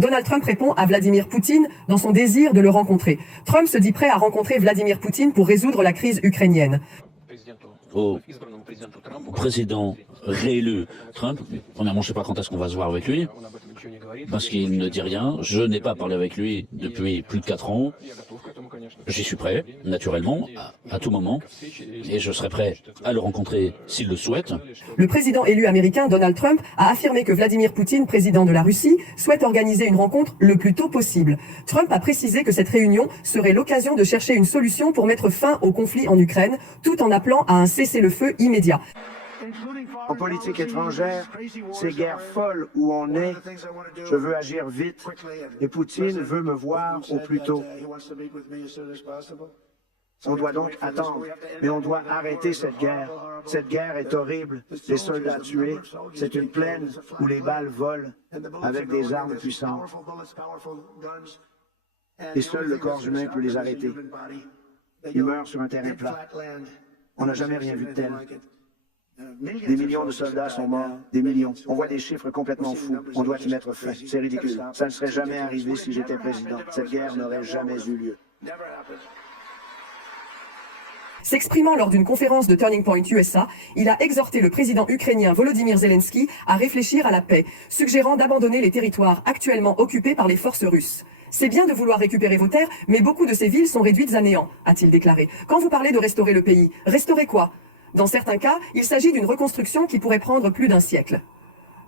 Donald Trump répond à Vladimir Poutine dans son désir de le rencontrer. Trump se dit prêt à rencontrer Vladimir Poutine pour résoudre la crise ukrainienne. Au président réélu Trump, premièrement, je ne sais pas quand est-ce qu'on va se voir avec lui, parce qu'il ne dit rien. Je n'ai pas parlé avec lui depuis plus de 4 ans. J'y suis prêt, naturellement, à tout moment, et je serai prêt à le rencontrer s'il le souhaite. Le président élu américain Donald Trump a affirmé que Vladimir Poutine, président de la Russie, souhaite organiser une rencontre le plus tôt possible. Trump a précisé que cette réunion serait l'occasion de chercher une solution pour mettre fin au conflit en Ukraine, tout en appelant à un cessez-le-feu immédiat. En politique étrangère, ces guerres folles où on est, je veux agir vite et Poutine veut me voir au plus tôt. On doit donc attendre, mais on doit arrêter cette guerre. Cette guerre est horrible, des soldats tués, c'est une plaine où les balles volent avec des armes puissantes. Et seul le corps humain peut les arrêter. Ils meurent sur un terrain plat. On n'a jamais rien vu de tel. Des millions de soldats sont morts, des millions. On voit des chiffres complètement fous. On doit y mettre fin. C'est ridicule. Ça ne serait jamais arrivé si j'étais président. Cette guerre n'aurait jamais eu lieu. S'exprimant lors d'une conférence de Turning Point USA, il a exhorté le président ukrainien Volodymyr Zelensky à réfléchir à la paix, suggérant d'abandonner les territoires actuellement occupés par les forces russes. C'est bien de vouloir récupérer vos terres, mais beaucoup de ces villes sont réduites à néant, a-t-il déclaré. Quand vous parlez de restaurer le pays, restaurer quoi ? Dans certains cas, il s'agit d'une reconstruction qui pourrait prendre plus d'1 siècle.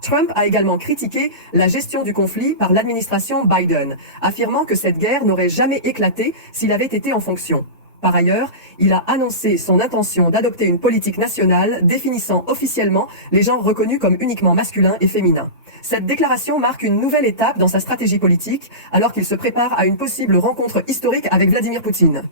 Trump a également critiqué la gestion du conflit par l'administration Biden, affirmant que cette guerre n'aurait jamais éclaté s'il avait été en fonction. Par ailleurs, il a annoncé son intention d'adopter une politique nationale définissant officiellement les genres reconnus comme uniquement masculins et féminins. Cette déclaration marque une nouvelle étape dans sa stratégie politique, alors qu'il se prépare à une possible rencontre historique avec Vladimir Poutine.